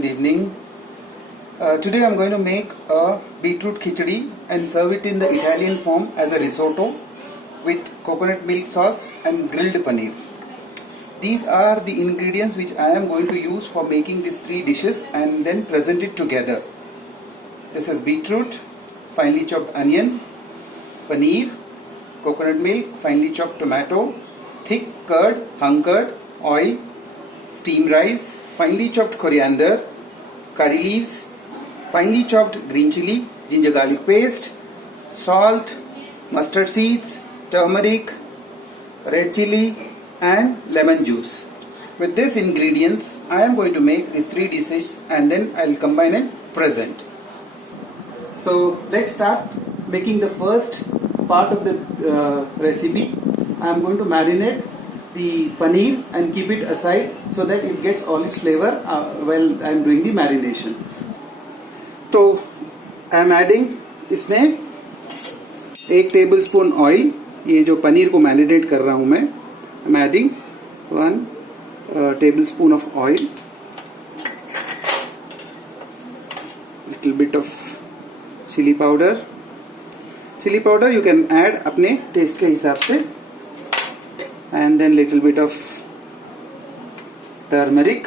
Good evening. Today I'm going to make a beetroot khichdi and serve it in the Italian form as a risotto with coconut milk sauce and grilled paneer. These are the ingredients which I am going to use for making these three dishes and then present it together. This is beetroot, finely chopped onion, paneer, coconut milk, finely chopped tomato, thick curd, hung curd, oil, steamed rice, finely chopped coriander, curry leaves, finely chopped green chili, ginger garlic paste, salt, mustard seeds, turmeric, red chili and lemon juice. With these ingredients I am going to make these three dishes and then I will combine and present. So let's start making the first part of the recipe. I am going to marinate the paneer and keep it aside so that it gets all its flavor while I am doing the marination. तो आई am adding इसमें 1 tablespoon oil. ये जो पनीर को marinate कर रहा हूं मैं, I am adding 1 tablespoon of oil, little bit of chilli powder. Chilli powder you can add अपने टेस्ट के हिसाब से, and then little bit of turmeric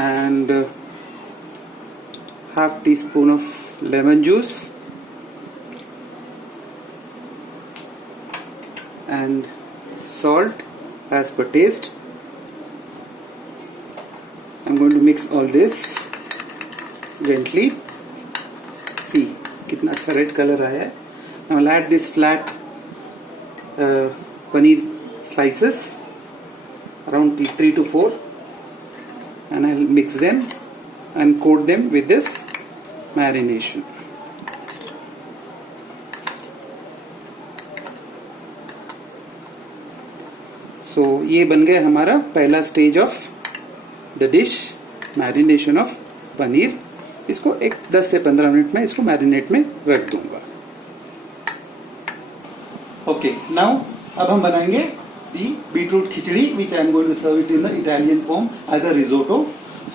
and half teaspoon of lemon juice and salt as per taste. I'm going to mix all this gently. See कितना अच्छा red color आया है. Now I'll add this flat paneer slices, around 3 to 4. And I'll mix them and coat them with this marination. So ये बन गया हमारा पहला stage of the dish, marination of paneer. इसको 10 से 15 मिनट में इसको मैरिनेट में रख दूंगा. ओके, नाउ अब हम बनाएंगे the beetroot khichdi, which I am going to serve it in the Italian form as a risotto.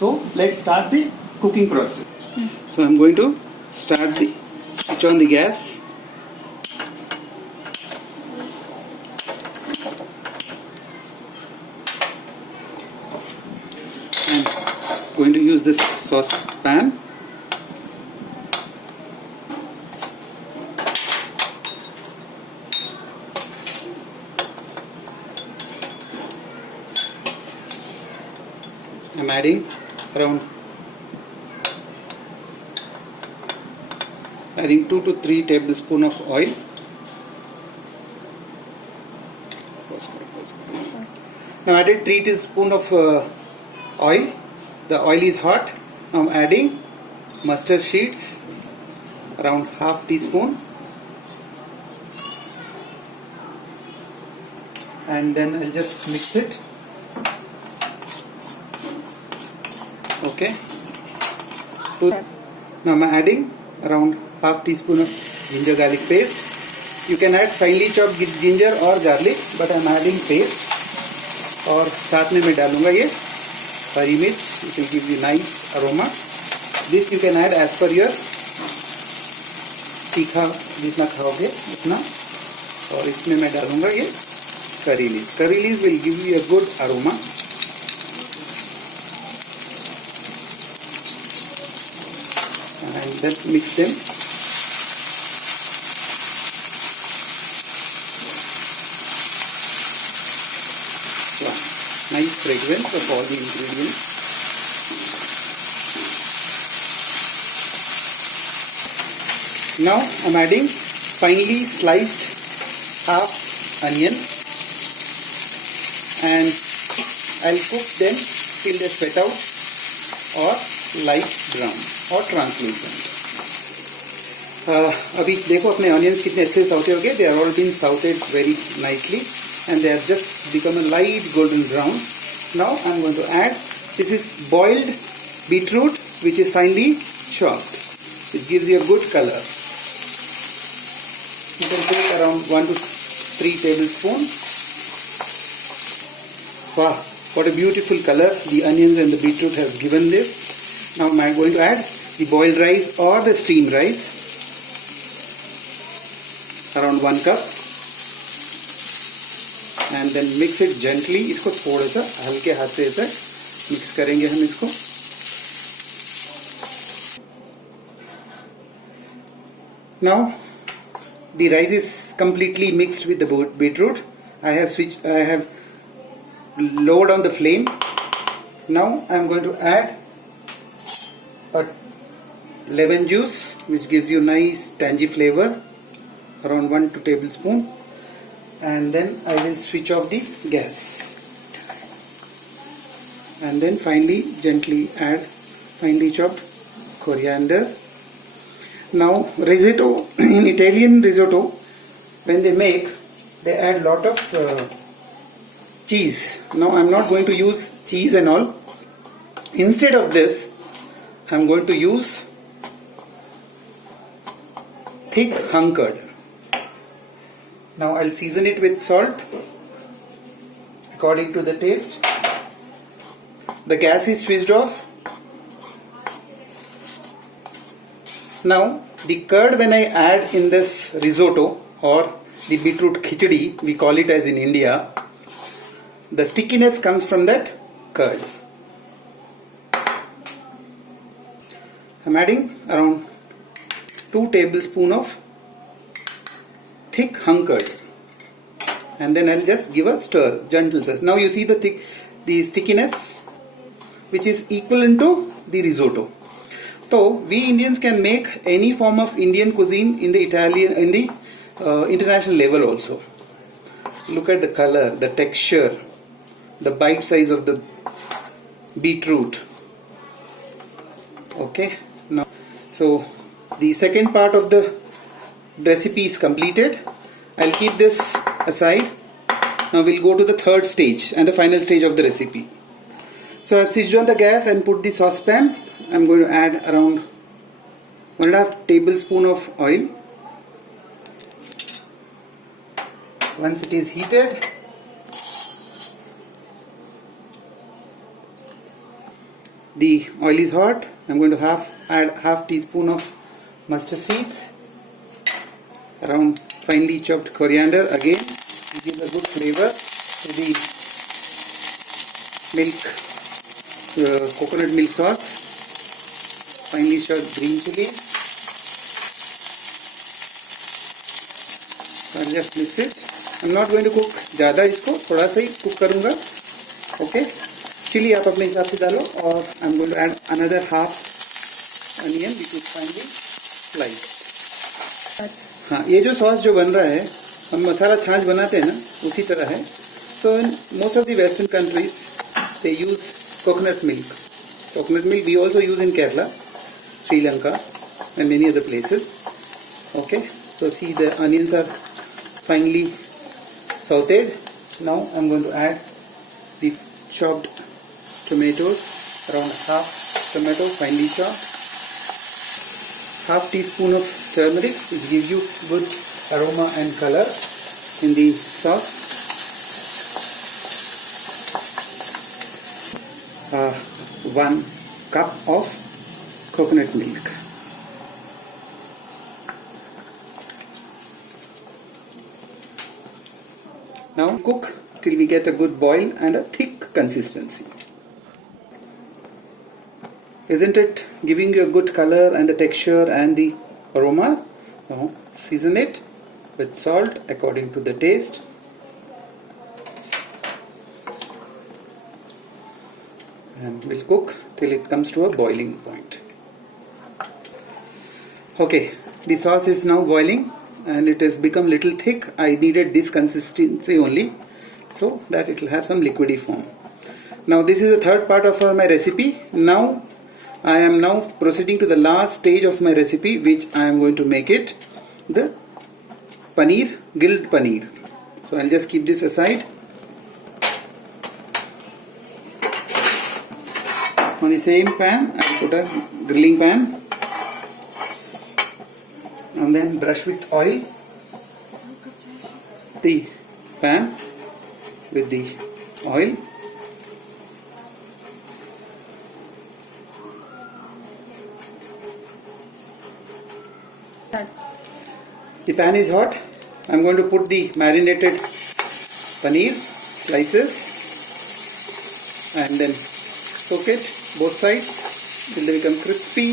So let's start the cooking process. So I am going to switch on the gas. And going to use this sauce pan. I'm adding around 2 to 3 tablespoon of oil. Now added 3 teaspoon of oil. The oil is hot. Now I'm adding mustard seeds, around half teaspoon, and then I'll just mix it. Okay. Now I'm adding around half teaspoon of ginger garlic paste. You can add finely chopped ginger or garlic, but I'm adding paste. और साथ में मैं डालूंगा ये हरी मिर्च. It will give you nice aroma. This you can add as per your तीखा जितना खाओगे उतना. और इसमें मैं डालूंगा ये curry leaves. Curry leaves will give you a good aroma. And then mix them. Wow, nice fragrance of all the ingredients. Now I'm adding finely sliced half onion and I'll cook them till they sweat out or light brown और translucent. अभी देखो अपने onions कितने अच्छे saute हो गए. They are all been sauteed very nicely and they have just become a light golden brown. Now I am going to add, this is boiled beetroot which is finely chopped. It gives you a good color. You can take around 1 to 3 tablespoons. Wow, What a beautiful color the onions and the beetroot have given this. Now I am going to add the boiled rice or the steamed rice, around 1 cup, and then mix it gently. इसको थोड़ा सा हल्के हाथ से ऐसे mix करेंगे हम इसको. Now the rice is completely mixed with the beetroot. I have lowered down the flame. Now I am going to add a lemon juice, which gives you nice tangy flavor, around 1 to 2 tablespoons, and then I will switch off the gas, and then finally gently add finely chopped coriander. Now risotto, in Italian risotto, when they make, they add lot of cheese. Now I am not going to use cheese and all. Instead of this, I am going to use thick hung curd. Now I'll season it with salt according to the taste. The gas is switched off. Now the curd, when I add in this risotto or the beetroot khichdi, we call it as in India, the stickiness comes from that curd. I'm adding around 2 tablespoons of thick hung curd, and then I'll just give a stir, gentle stir. Now you see the stickiness, which is equivalent to the risotto. So we Indians can make any form of Indian cuisine in the international level also. Look at the color, the texture, the bite size of the beetroot. Okay, now so the second part of the recipe is completed. I'll keep this aside. Now we'll go to the third stage and the final stage of the recipe. So I've switched on the gas and put the saucepan. I'm going to add around 1.5 tablespoons of oil. Once it is heated, the oil is hot. I'm going to add half teaspoon of mustard seeds, around finely chopped coriander. Again, it gives a good flavor to the coconut milk sauce. Finely chopped green chili. I'll just mix it. I'm not going to cook ज़्यादा इसको, थोड़ा सा ही cook करूँगा. Okay. Chili आप अपने हिसाब से डालो, और I'm going to add another half onion which is finely sliced. हाँ, ये जो सॉस जो बन रहा है, हम मसाला छाछ बनाते हैं ना, उसी तरह है. So in most of the Western countries, they use coconut milk. Coconut milk we also use in Kerala, Sri Lanka, and many other places. Okay, so see the onions are finely sauteed. Now I'm going to add the chopped tomatoes, around half tomato finely chopped, half teaspoon of turmeric, which gives you good aroma and color in the sauce. 1 cup of coconut milk. Now cook till we get a good boil and a thick consistency. Isn't it giving you a good color and the texture and the aroma? Now season it with salt according to the taste. And we'll cook till it comes to a boiling point. Okay, the sauce is now boiling and it has become little thick. I needed this consistency only, so that it will have some liquidy form. Now this is the third part of my recipe. Now I am now proceeding to the last stage of my recipe, which I am going to make it the paneer, grilled paneer. So I'll just keep this aside. On the same pan, I'll put a grilling pan and then brush with oil the pan with the oil. The pan is hot. I'm going to put the marinated paneer slices and then cook it both sides till they become crispy.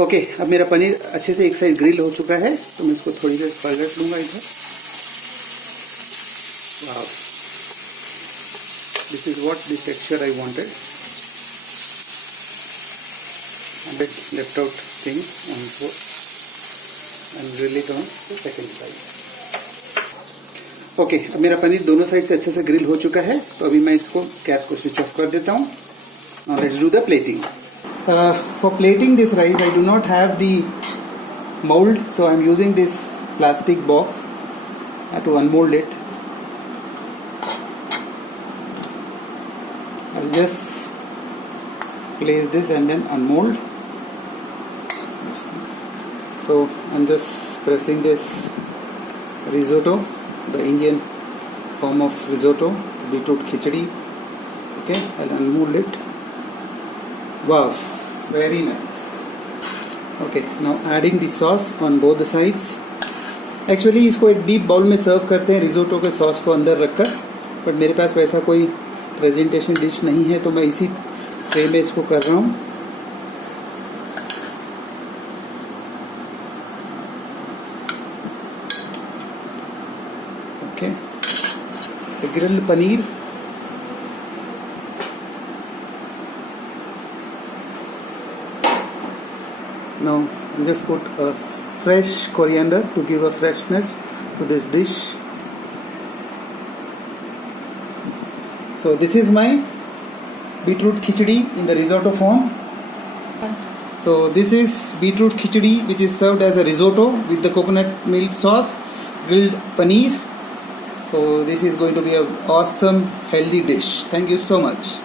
Okay, अब मेरा पनीर अच्छे से एक side grill हो चुका है, तो मैं इसको थोड़ी देर पलट लूंगा इधर. Wow, this is what the texture I wanted. Left out things on four and grill it on the second side. Okay, अब मेरा पनीर दोनों साइड से अच्छे से ग्रिल हो चुका है, तो अभी मैं इसको गैस को स्विच ऑफ कर देता हूँ. Now let's do the plating. For plating this rice, I do not have the mold, so I am using this plastic box. I have to unmold it. I'll just place this and then unmold. So I'm just pressing this risotto, the Indian form of risotto, beetroot khichdi. Okay, I'll unmold it. Wow, very nice. Okay, now adding the sauce on both the sides. Actually इसको एक deep bowl में सर्व करते हैं risotto के sauce को अंदर रखकर, but मेरे पास वैसा कोई प्रेजेंटेशन डिश नहीं है, तो मैं इसी ट्रे में इसको कर रहा हूँ. Okay, grilled paneer. Now I'll just put a fresh coriander to give a freshness to this dish. So this is my beetroot khichdi in the risotto form. So this is beetroot khichdi which is served as a risotto with the coconut milk sauce, grilled paneer. So this is going to be an awesome healthy dish. Thank you so much.